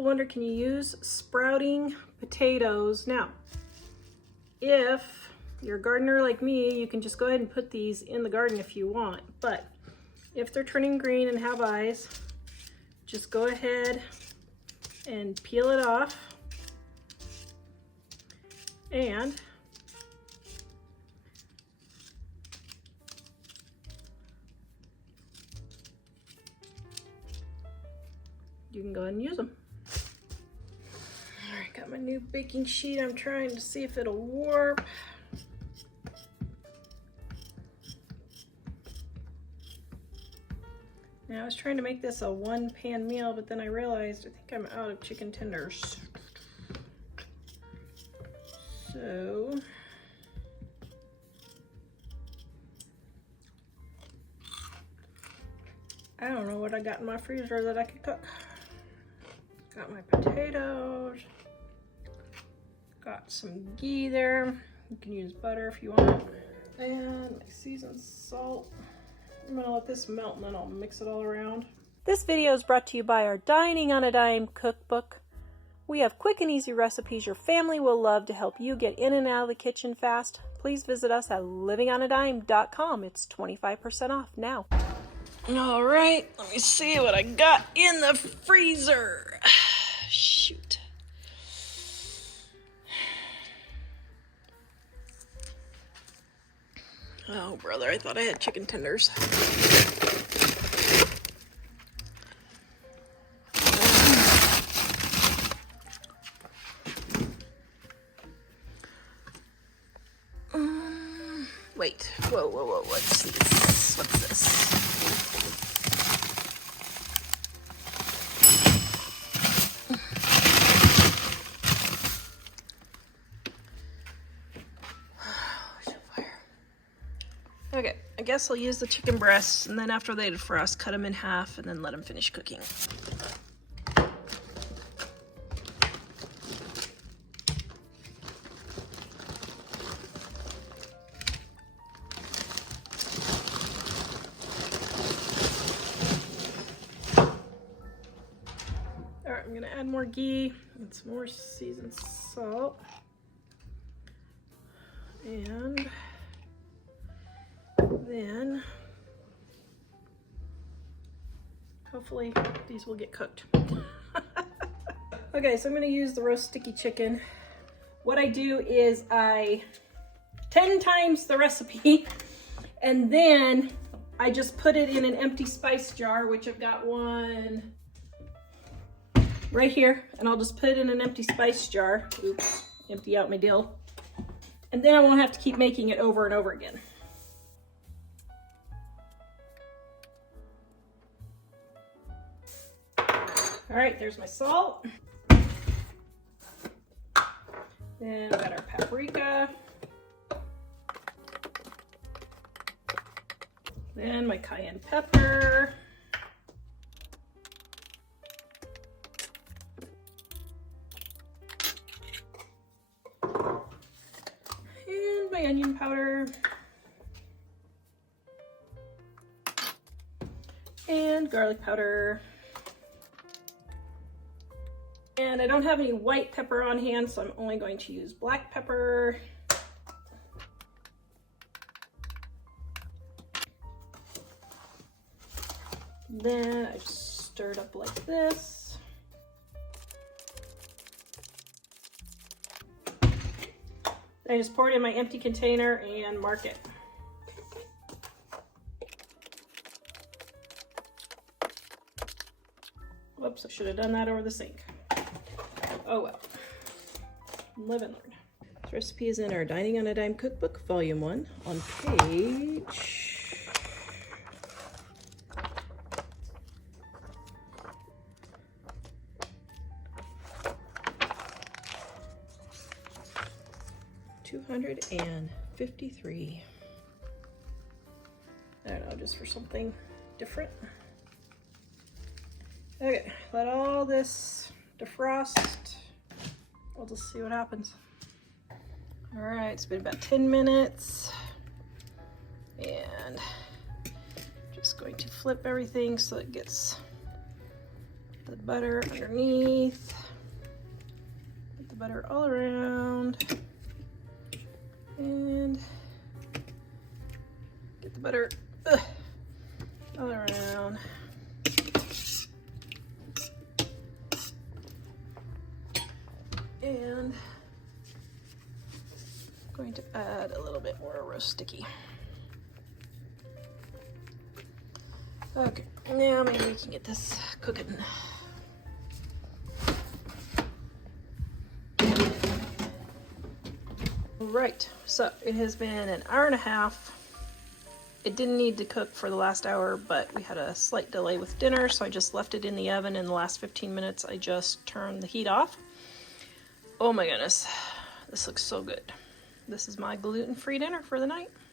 people wonder, can you use sprouting potatoes? Now, if you're a gardener like me, you can just go ahead and put these in the garden if you want. But if they're turning green and have eyes, just go ahead and peel it off. And you can go ahead and use them. All right, got my new baking sheet. I'm trying to see if it'll warp. Now I was trying to make this a one-pan meal, but then I realized I think I'm out of chicken tenders. So I don't know what I got in my freezer that I could cook. Got my potatoes, got some ghee there. You can use butter if you want. And my seasoned salt. I'm gonna let this melt and then I'll mix it all around. This video is brought to you by our Dining on a Dime cookbook. We have quick and easy recipes your family will love to help you get in and out of the kitchen fast. Please visit us at livingonadime.com. It's 25% off now. All right, let me see what I got in the freezer. Shoot. Oh, brother, I thought I had chicken tenders. Wait, whoa, what's this? What's this? Okay, I guess I'll use the chicken breasts, and then after they defrost, cut them in half and then let them finish cooking. All right, I'm gonna add more ghee and some more seasoned salt. And then hopefully these will get cooked. Okay, so I'm going to use the roast sticky chicken. What I do is I 10 times the recipe and then I just put it in an empty spice jar, which I've got one right here, and I'll just put it in an empty spice jar. Oops, empty out my dill. And then I won't have to keep making it over and over again. All right, there's my salt. Then we got our paprika. Then my cayenne pepper. And my onion powder. And garlic powder. And I don't have any white pepper on hand, so I'm only going to use black pepper. Then I just stir it up like this. Then I just pour it in my empty container and mark it. Whoops, I should have done that over the sink. Oh well, live and learn. This recipe is in our Dining on a Dime cookbook, volume 1, on page 253. I don't know, just for something different. Okay, let all this defrost. We'll just see what happens. All right, it's been about 10 minutes. And just going to flip everything so it gets the butter underneath. Put the butter all around. And get the butter all around. And I'm going to add a little bit more roast sticky. Okay, now maybe we can get this cooking. Right, so it has been an hour and a half. It didn't need to cook for the last hour, but we had a slight delay with dinner, so I just left it in the oven. In the last 15 minutes, I just turned the heat off. Oh my goodness, this looks so good. This is my gluten-free dinner for the night.